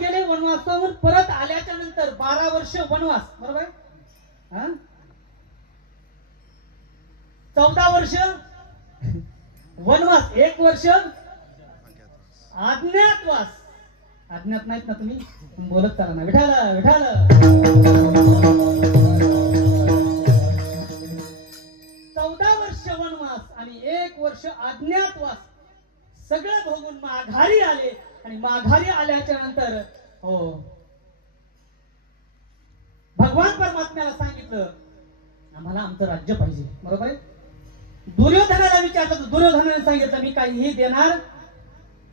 गेले वनवासाहून परत आल्याच्या नंतर 12 वर्ष वनवास, बरोबर आहे? 14 वर्ष वनवास, 1 वर्ष अज्ञातवास. अज्ञात नाहीत ना तुम्ही? बोलत चला ना, विठाल विठाल. 14 वर्ष वनवास आणि 1 वर्ष अज्ञातवास सगळं भोगून माघारी आले. आणि माघारी आल्याच्या नंतर हो भगवान परमात्म्याला सांगितलं आम्हाला आमचं राज्य पाहिजे, बरोबर आहे? दुर्योधनाला विचारलं, दुर्योधनाने सांगितलं मी काहीही देणार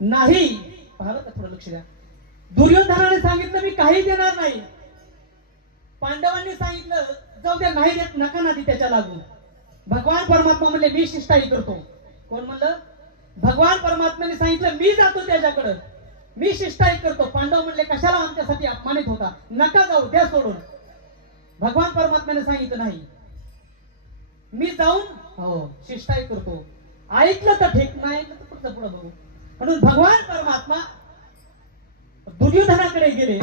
नाही. पाहिलं का? थोडं लक्ष द्या. दुर्योधनाने सांगितलं मी काही देणार नाही. पांडवांनी सांगितलं जाऊ द्या, नाही देत नका ना ती त्याच्या लागून. भगवान परमात्मा म्हणले मी शिष्टाई करतो. कोण म्हणलं? भगवान परमात्म्याने सांगितलं मी जातो त्याच्याकडे, मी शिष्टाई करतो. पांडव म्हणले कशाला आमच्यासाठी अपमानित होता, नका जाऊ, द्या सोडून. भगवान परमात्म्याने सांगितलं नाही, मी जाऊन हो शिष्टाई करतो. ऐकलं तर ठीक, नाही ऐकलं तर पुढचं पुढे बघू. म्हणून भगवान परमात्मा दुर्योधनाकडे गेले.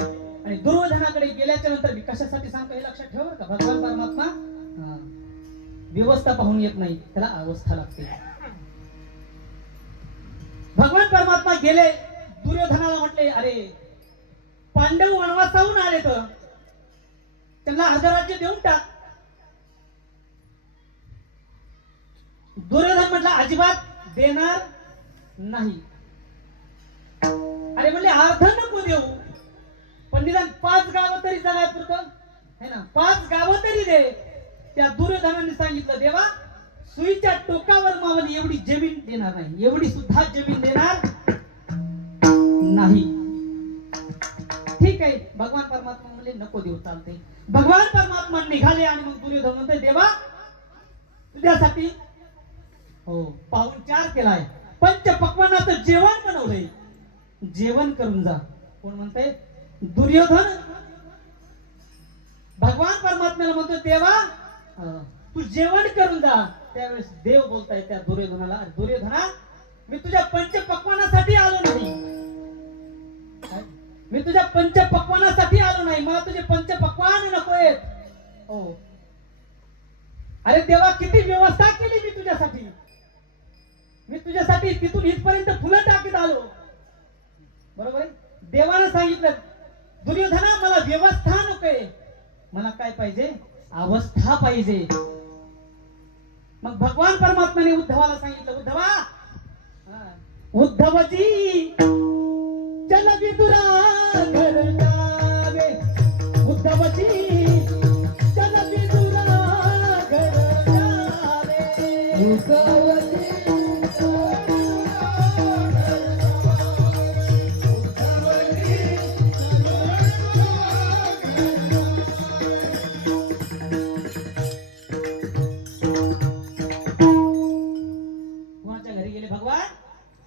आणि दुर्योधनाकडे गेल्याच्या नंतर मी कशासाठी सांगतो हे लक्षात ठेवा का? भगवान परमात्मा व्यवस्था पाहून येत नाही, त्याला अवस्था लागते. भगवान परमात्मा गेले, दुर्योधनाला म्हटले अरे पांडव वनवासाहून आले तर त्यांना अर्धराज्य देऊन टाक. दुर्योधन म्हटला अजिबात देणार नाही. अरे म्हणले अर्ध नको देऊ, पण निदान 5 गावं तरी जगाय पुरतं है ना, 5 गावं तरी दे. त्या दुर्योधनाने सांगितलं देवा सुईच्या टोकावर मावली एवढी जमीन देणार नाही, एवढी सुद्धा जमीन देणार नाही. ठीक आहे, भगवान परमात्मा म्हणले नको देऊ, चालते. भगवान परमात्मा निघाले आणि मग दुर्योधन म्हणते देवा तुझ्यासाठी हो पाहुणचार केलाय, पंचपक्वान्नाचं जेवण बनवलंय, जेवण करून जा. कोण म्हणते? दुर्योधन भगवान परमात्म्याला म्हणतो देवा तू जेवण करून जा. त्यावेळेस देव बोलताय त्या दुर्योधनाला, दुर्योधना मी तुझ्या पंचपक्वानासाठी आलो नाही, मी तुझ्या पंचपक्वानासाठी आलो नाही, मला तुझे पंचपक्वान नकोय. हो अरे देवा किती व्यवस्था केली मी तुझ्यासाठी, मी तुझ्यासाठी तिथून इथपर्यंत फुलं टाकीत आलो, बरोबर आहे? देवानं सांगितलं दुर्योधना मला व्यवस्था नकोय, मला काय पाहिजे? अवस्था पाहिजे. मग भगवान परमात्म्याने उद्धवाला सांगितलं उद्धवा उद्धवजी चल विदुरा घर जावे, उद्धवजी चल विदुरा घर जावे, उद्धवजी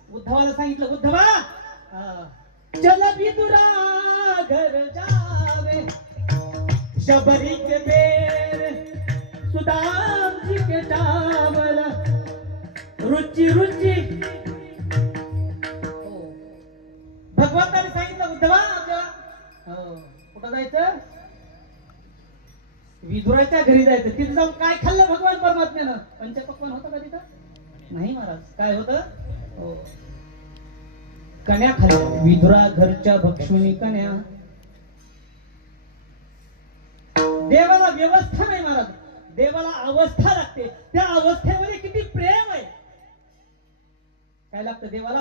उद्धवाला सांगितलं उद्धवा चल विदुरा घर जावे, शबरी के बेर सुदाम जी के चावल रुचि रुचि. भगवंताने सांगितलं उद्धवा आपल्याला कुठं जायचं? विदुराच्या घरी जायचं. तिथे जाऊन काय खाल्लं भगवान परमात्म्यानं? पंचपक्वान होतं का तिथं? नाही महाराज. काय होतं? कन्या खाल्ल्या. विदुरा घरच्या भक्षुनी कन्या. देवाला व्यवस्था नाही महाराज, देवाला अवस्था लागते. त्या अवस्थेमध्ये किती प्रेम आहे. काय लागतं देवाला?